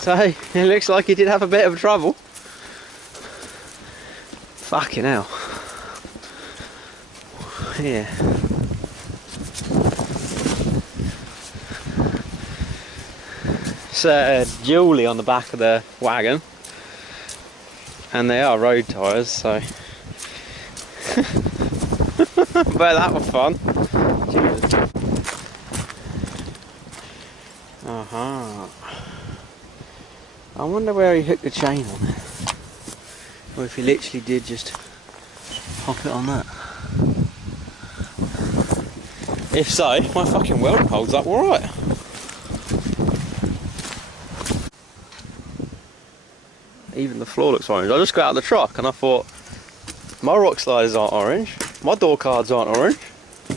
So it looks like he did have a bit of trouble. Fucking hell. Yeah. It's Julie on the back of the wagon, and they are road tyres, so but that was fun. Jesus. I wonder where he hooked the chain on it, or if he literally did just hop it on that. If so, my fucking welding holds up alright. Even the floor looks orange. I just got out of the truck and I thought, my rock sliders aren't orange, my door cards aren't orange. I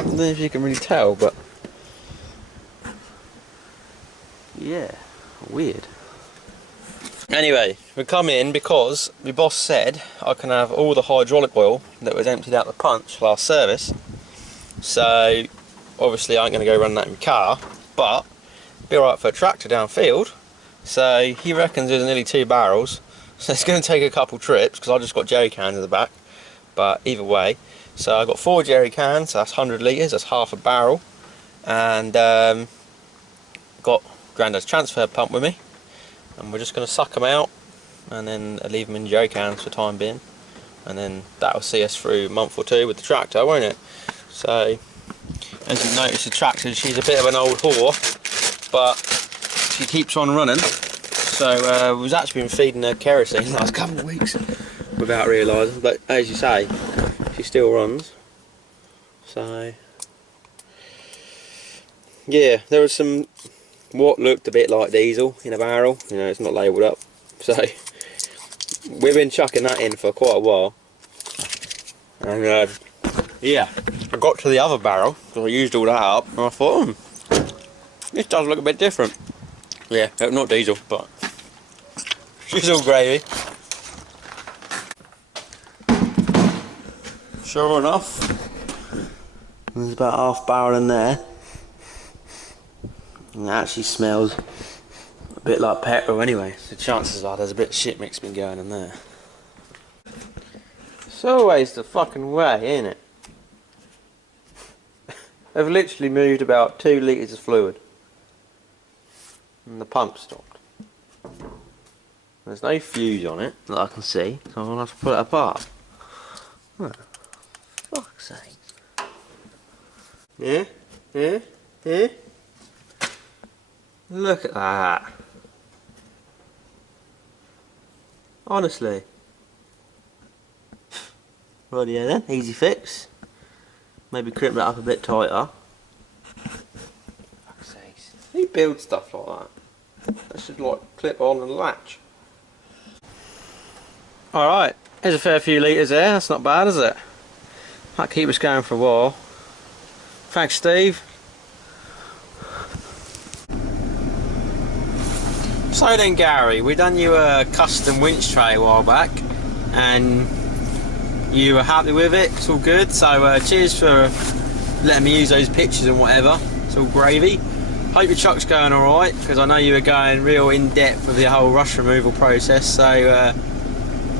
don't know if you can really tell, but yeah, weird. Anyway, we come in because my boss said I can have all the hydraulic oil that was emptied out the punch last service. So obviously I ain't going to go run that in my car, but it'll be alright for a tractor downfield. So he reckons there's nearly 2 barrels, so it's going to take a couple trips because I just got jerry cans in the back, but either way. So I've got 4 jerry cans, so that's 100 litres, that's half a barrel, and got Grandad's transfer pump with me, and we're just going to suck them out and then leave them in jerry cans for the time being, and then that'll see us through a month or 2 with the tractor, won't it? So as you notice, the tractor, she's a bit of an old whore, but she keeps on running. So we've actually been feeding her kerosene the last couple of weeks without realising, but as you say, she still runs. So yeah, there was some what looked a bit like diesel in a barrel, you know, it's not labelled up, so we've been chucking that in for quite a while. And yeah, I got to the other barrel because I used all that up and I thought, this does look a bit different. Yeah, not diesel, but she's all gravy. Sure enough, there's about half barrel in there, and that actually smells a bit like petrol anyway, so chances are there's a bit of shit mix been going in there. It's always the fucking way, ain't it? They've literally moved about 2 litres of fluid and the pump stopped. There's no fuse on it that I can see, so I'm going to have to pull it apart. Oh, fuck's sake. Yeah? Yeah? Yeah? Look at that. Honestly. Right, yeah then, easy fix. Maybe crimp that up a bit tighter. Fuck's sakes. Who builds stuff like that? That should like clip on and latch. Alright, there's a fair few litres there, that's not bad, is it? Might keep us going for a while. Thanks, Steve. So then, Gary, we done you a custom winch tray a while back and you were happy with it, it's all good, so cheers for letting me use those pictures and whatever, it's all gravy. Hope your truck's going alright, because I know you were going real in depth with the whole rust removal process, so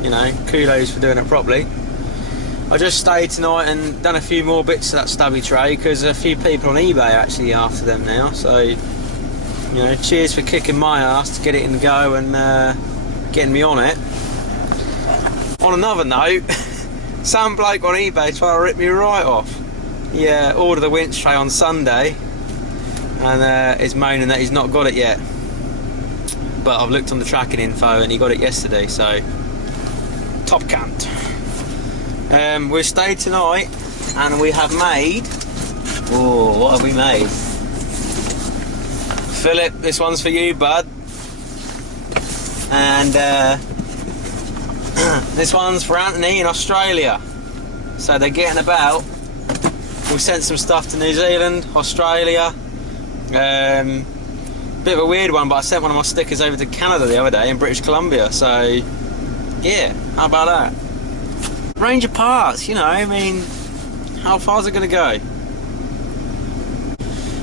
you know, kudos for doing it properly. I just stayed tonight and done a few more bits of that stubby tray, because a few people on eBay are actually after them now, so you know, cheers for kicking my ass to get it in the go and getting me on it. On another note, some bloke on eBay trying to rip me right off. He ordered the winch tray on Sunday and is moaning that he's not got it yet, but I've looked on the tracking info and he got it yesterday, so top cant. We've stayed tonight and we have made, oh, what have we made? Philip, this one's for you, bud, and this one's for Anthony in Australia, so they're getting about. We sent some stuff to New Zealand, Australia, bit of a weird one, but I sent one of my stickers over to Canada the other day in British Columbia, so yeah, how about that? Range of parts, you know, I mean, how far's it going to go?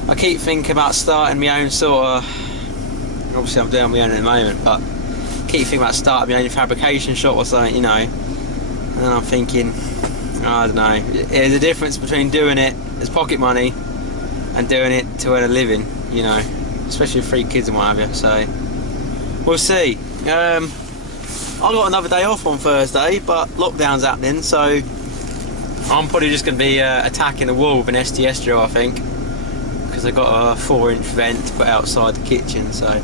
I keep thinking about starting my own sort of Obviously I'm doing my own at the moment, but keep thinking about starting my own fabrication shop or something, you know. And then I'm thinking, I don't know, there's a difference between doing it as pocket money and doing it to earn a living, you know, especially with 3 kids and what have you. So we'll see. I got another day off on Thursday, but lockdown's happening, so I'm probably just going to be attacking the wall with an STS drill, I think, because I've got a 4-inch vent to put outside the kitchen. So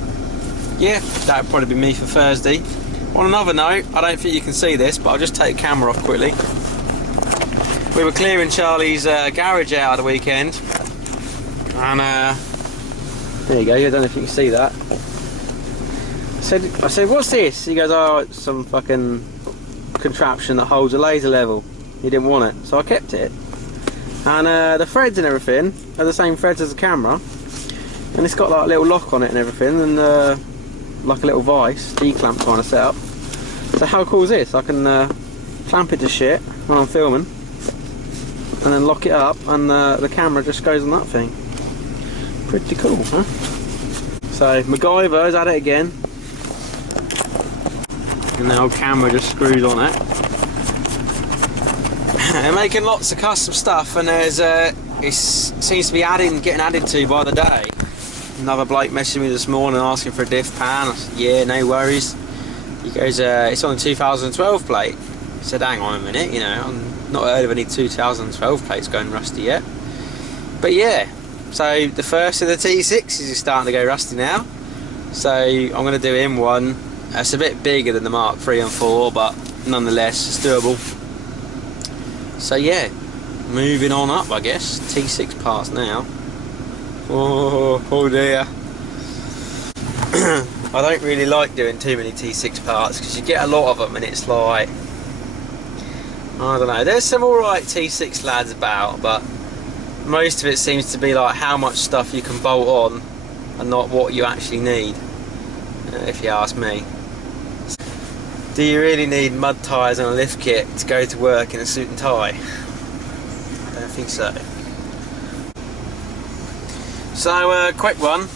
yeah, that'll probably be me for Thursday. On another note, I don't think you can see this, but I'll just take the camera off quickly. We were clearing Charlie's garage out of the weekend, and there you go, I don't know if you can see that. I said, what's this? He goes, oh, it's some fucking contraption that holds a laser level. He didn't want it, so I kept it. And the threads and everything are the same threads as the camera, and it's got like a little lock on it and everything, and like a little vice, D-clamp kind of setup. So how cool is this? I can clamp it to shit when I'm filming, and then lock it up, and the camera just goes on that thing. Pretty cool, huh? So MacGyver's at it again, and the old camera just screws on it. They're making lots of custom stuff, and there's it seems to be getting added to by the day. Another bloke messaged me this morning asking for a diff pan. I said, yeah, no worries. He goes, it's on the 2012 plate. I said, hang on a minute, you know, I've not heard of any 2012 plates going rusty yet. But yeah, so the first of the T6s is starting to go rusty now. So I'm going to do him one. It's a bit bigger than the Mark 3 and 4, but nonetheless, it's doable. So yeah, moving on up, I guess. T6 parts now. Oh dear. I don't really like doing too many T6 parts because you get a lot of them and it's like, I don't know, there's some alright T6 lads about, but most of it seems to be like how much stuff you can bolt on and not what you actually need, if you ask me. Do you really need mud tyres and a lift kit to go to work in a suit and tie? I don't think so. So, quick one.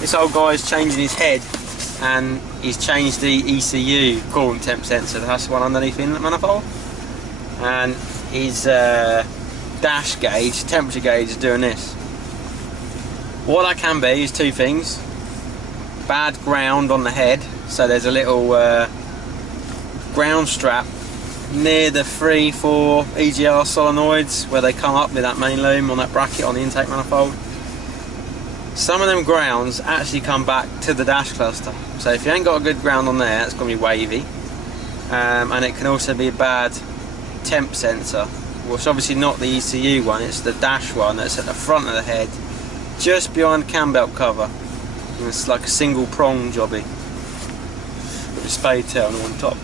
This old guy's changing his head, and he's changed the ECU coolant temp sensor. That's the one underneath the inlet manifold. And his dash gauge, temperature gauge, is doing this. What that can be is two things. Bad ground on the head, so there's a little ground strap near the 3-4 EGR solenoids where they come up with that main loom on that bracket on the intake manifold. Some of them grounds actually come back to the dash cluster, so if you ain't got a good ground on there, it's going to be wavy. And it can also be a bad temp sensor, which is obviously not the ECU one, it's the dash one that's at the front of the head, just behind the cam belt cover. And it's like a single prong jobby with a spade tail on top.